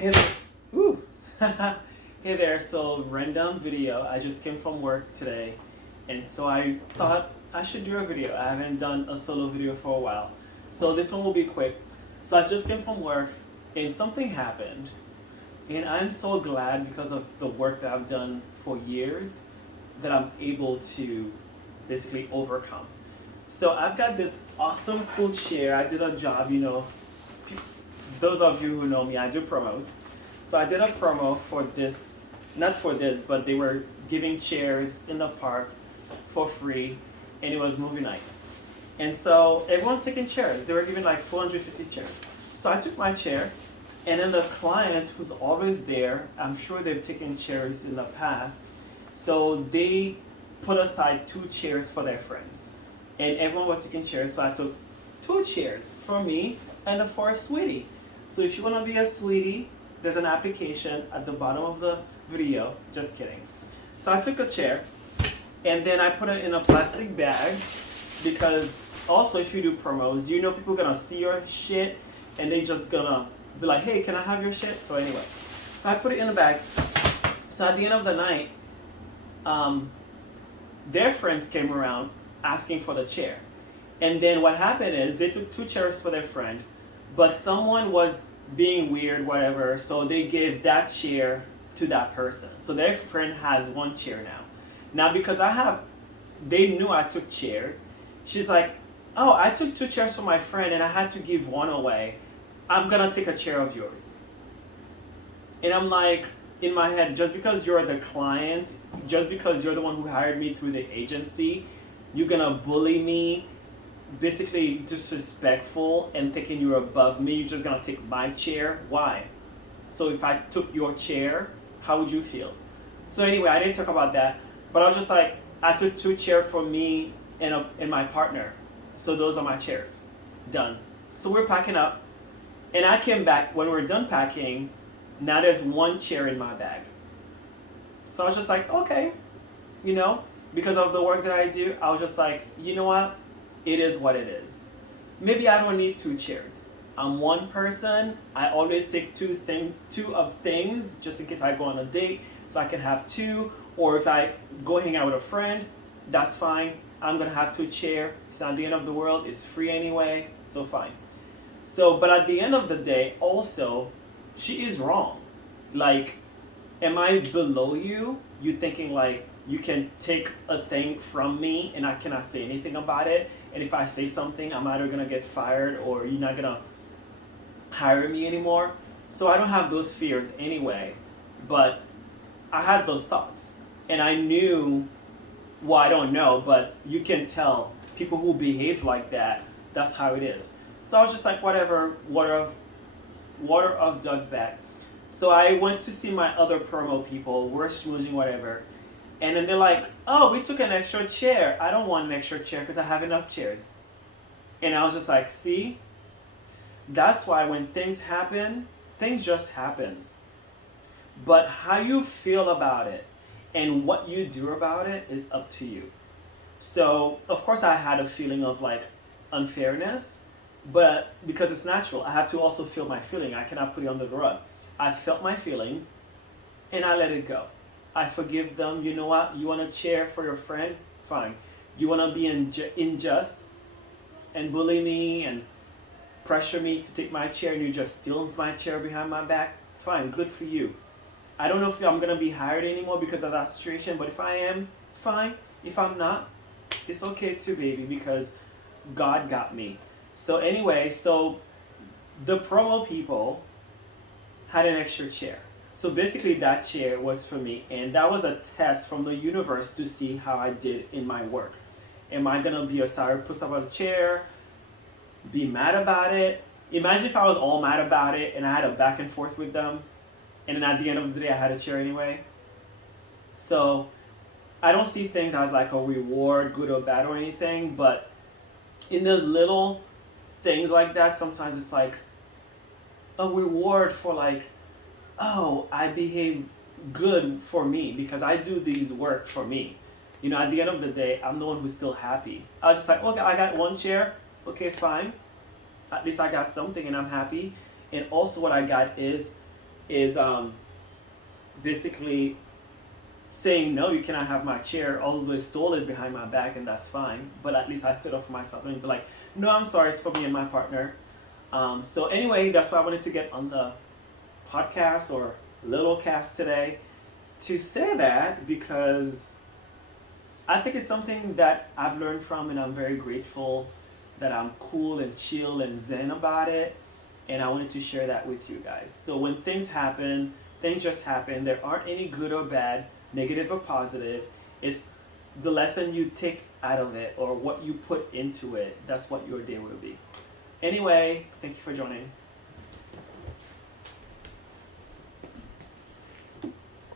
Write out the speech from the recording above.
Hey there. Woo. Hey there. So, random video. I just came from work today, and so I thought I should do a video. I haven't done a solo video for a while. So, this one will be quick. So, I just came from work, and something happened. And I'm so glad because of the work that I've done for years that I'm able to basically overcome. So, I've got this awesome, cool chair. I did a job, those of you who know me, I do promos. So I did a promo for this, not for this, but they were giving chairs in the park for free, and it was movie night. And so everyone's taking chairs. They were giving like 450 chairs. So I took my chair, and then the client who's always there, I'm sure they've taken chairs in the past, so they put aside 2 chairs for their friends. And everyone was taking chairs, so I took 2 chairs for me and for a sweetie. So if you want to be a sweetie, there's an application at the bottom of the video. Just kidding. So I took a chair and then I put it in a plastic bag because also if you do promos, people gonna see your shit and they just gonna be like, hey, can I have your shit? So anyway, so I put it in a bag. So at the end of the night, their friends came around asking for the chair. And then what happened is they took 2 chairs for their friend, but someone was being weird, whatever, so they gave that chair to that person. So their friend has 1 chair now. Now because they knew I took chairs, she's like, oh, I took 2 chairs for my friend and I had to give 1 away. I'm gonna take a chair of yours. And I'm like, in my head, just because you're the client, just because you're the one who hired me through the agency, you're gonna bully me, basically disrespectful and thinking you're above me. You're just gonna take my chair. Why? So if I took your chair, how would you feel? So anyway, I didn't talk about that, but I was just like, I took 2 chairs for me and my partner. So those are my chairs. Done. So we're packing up, and I came back when we're done packing. Now there's 1 chair in my bag. So I was just like, okay, because of the work that I do, I was just like, you know what? It is what it is. Maybe I don't need 2 chairs. I'm one person. I always take two of things just in case I go on a date, so I can have 2. Or if I go hang out with a friend, that's fine. I'm gonna have 2 chairs. It's not the end of the world. It's free anyway, so fine. So, but at the end of the day, also, she is wrong. Like, am I below you? You thinking like you can take a thing from me and I cannot say anything about it? And if I say something, I'm either gonna get fired or you're not gonna hire me anymore. So I don't have those fears anyway, but I had those thoughts. And I knew, well, I don't know, but you can tell people who behave like that, that's how it is. So I was just like, whatever, water of duck's back. So I went to see my other promo people, we're schmoozing, whatever. And then they're like, oh, we took an extra chair. I don't want an extra chair because I have enough chairs. And I was just like, see? That's why when things happen, things just happen. But how you feel about it and what you do about it is up to you. So, of course, I had a feeling of like unfairness, but because it's natural, I have to also feel my feeling. I cannot put it under the rug. I felt my feelings and I let it go. I forgive them. You know what? You want a chair for your friend? Fine. You want to be unjust and bully me and pressure me to take my chair and you just steal my chair behind my back? Fine. Good for you. I don't know if I'm going to be hired anymore because of that situation, but if I am, fine. If I'm not, it's okay too, baby, because God got me. So anyway, so the promo people had an extra chair. So basically that chair was for me, and that was a test from the universe to see how I did in my work. Am I gonna be a sourpuss about a chair, be mad about it? Imagine if I was all mad about it and I had a back and forth with them, and then at the end of the day I had a chair anyway. So I don't see things as like a reward, good or bad or anything, but in those little things like that, sometimes it's like a reward for like, oh, I behave good for me because I do these work for me. At the end of the day, I'm the one who's still happy. I was just like, okay, I got 1 chair. Okay, fine. At least I got something and I'm happy. And also what I got is is basically saying no, you cannot have my chair, although they stole it behind my back, and that's fine. But at least I stood up for myself and be like, no, I'm sorry, it's for me and my partner. So anyway, that's why I wanted to get on the podcast or little cast today to say that, because I think it's something that I've learned from, and I'm very grateful that I'm cool and chill and zen about it. And I wanted to share that with you guys. So when things happen, things just happen. There aren't any good or bad, negative or positive. It's the lesson you take out of it or what you put into it. That's what your day will be. Anyway, thank you for joining.